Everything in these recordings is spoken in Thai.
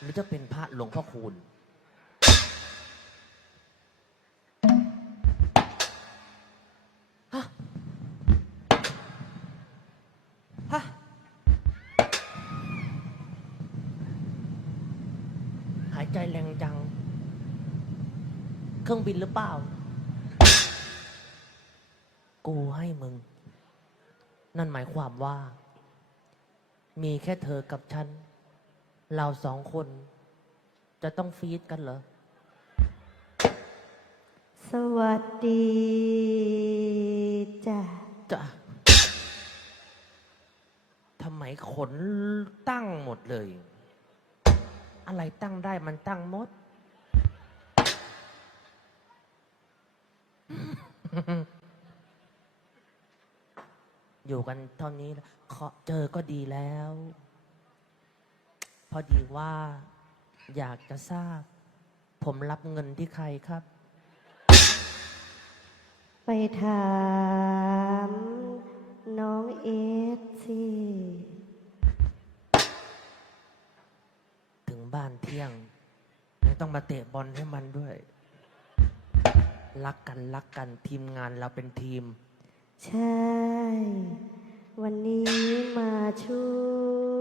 หรือจะเป็นพระหลวงพ่อคูณ ฮะ ฮะ หายใจแรงจัง เครื่องบินหรือเปล่า กูให้มึง นั่นหมายความว่า มีแค่เธอกับฉัน เราสองคน จะต้องฟีดกันเหรอ สวัสดีจ้ะจะทำไมขนตั้งหมดเลย อะไรตั้งได้มันตั้งหมด อยู่กันเท่านี้แล้วขอเจอก็ดีแล้ว พอดีว่า อยากจะทราบ ผมรับเงินที่ใครครับ ไปถามน้องเอสสิถึงบ้านเที่ยงยังต้องมาเตะบอลให้มันด้วย รักกันรักกันทีมงานเราเป็นทีม ใช่ วันนี้มาช่วย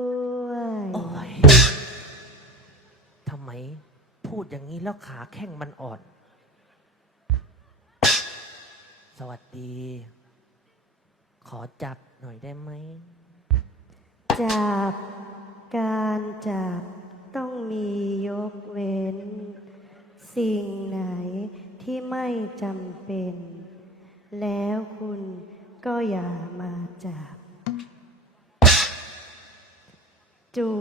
พูดอย่างนี้แล้วขาแข้งมันอ่อน สวัสดี ขอจับหน่อยได้ไหม จับการจับต้องมียกเว้น สิ่งไหนที่ไม่จำเป็น แล้วคุณก็อย่ามาจับ จู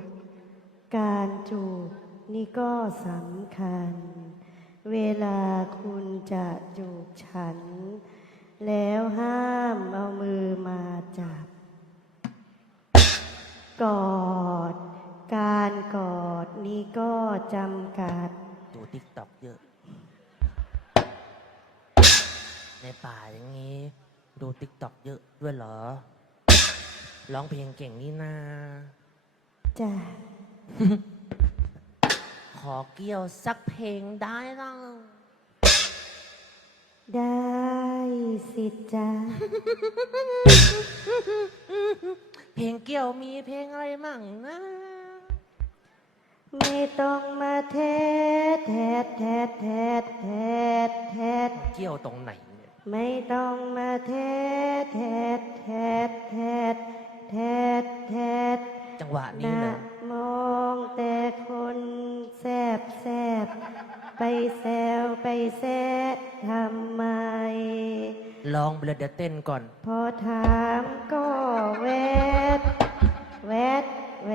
บ การจูบ นี่ก็สำคัญ เวลาคุณจะจูบฉัน แล้วห้ามเอามือมาจับ กอด การกอดนี่ก็จำกัด ดูติ๊กต็อกเยอะ ในป่าอย่างนี้ ดูติ๊กต็อกเยอะด้วยเหรอ ร้องเพลงเก่งนี่นาจ้ะข อเกี่ยวสักเพลงได้นะได้สิจ้ะเพลงเกี่ยวมีเพลงอะไรมั่งนะ ไม่ต้องมาแทดแทดแทดแทดแทดแทดเกี่ยวตรงไหนเนี่ยไม่ต้องมาแทดแทดแทดแทดแทดแทดจังหวะนี้นะ เลย แซวไปแซะทำไม ลองไปเลยเดี๋ยวเต้นก่อน พอถามก็แวดแวดแว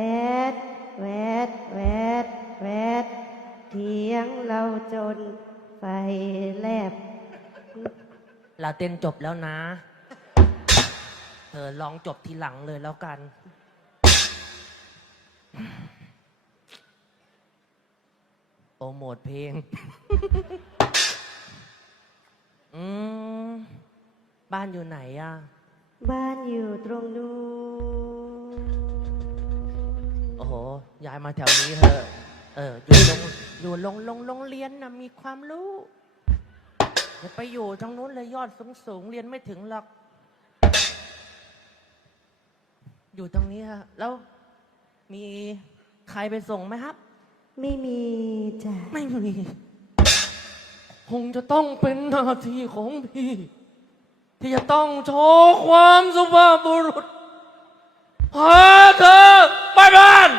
ดแวดแวดแวดเถียงเราจนไฟแลบ เราเต้นจบแล้วนะ เธอลองจบทีหลังเลยแล้วกัน โปรโมทเพลง อืม บ้านอยู่ไหนอะ บ้านอยู่ตรงนู้นโอ้โห ย้ายมาแถวนี้เถอะ เออ อยู่โรงอยู่โรงโรงโรงเรียนนะมีความรู้อย่าไปอยู่ทางนู้นเลยยอดสูงสูงๆเรียนไม่ถึงหรอก อยู่ตรงนี้ฮะ แล้วมีใครไปส่งไหมครับ ไม่มีจ้ะ ไม่มี คงจะต้องเป็นหน้าที่ของพี่ ที่จะต้องโชว์ความสุภาพบุรุษพาเธอไปบ้าน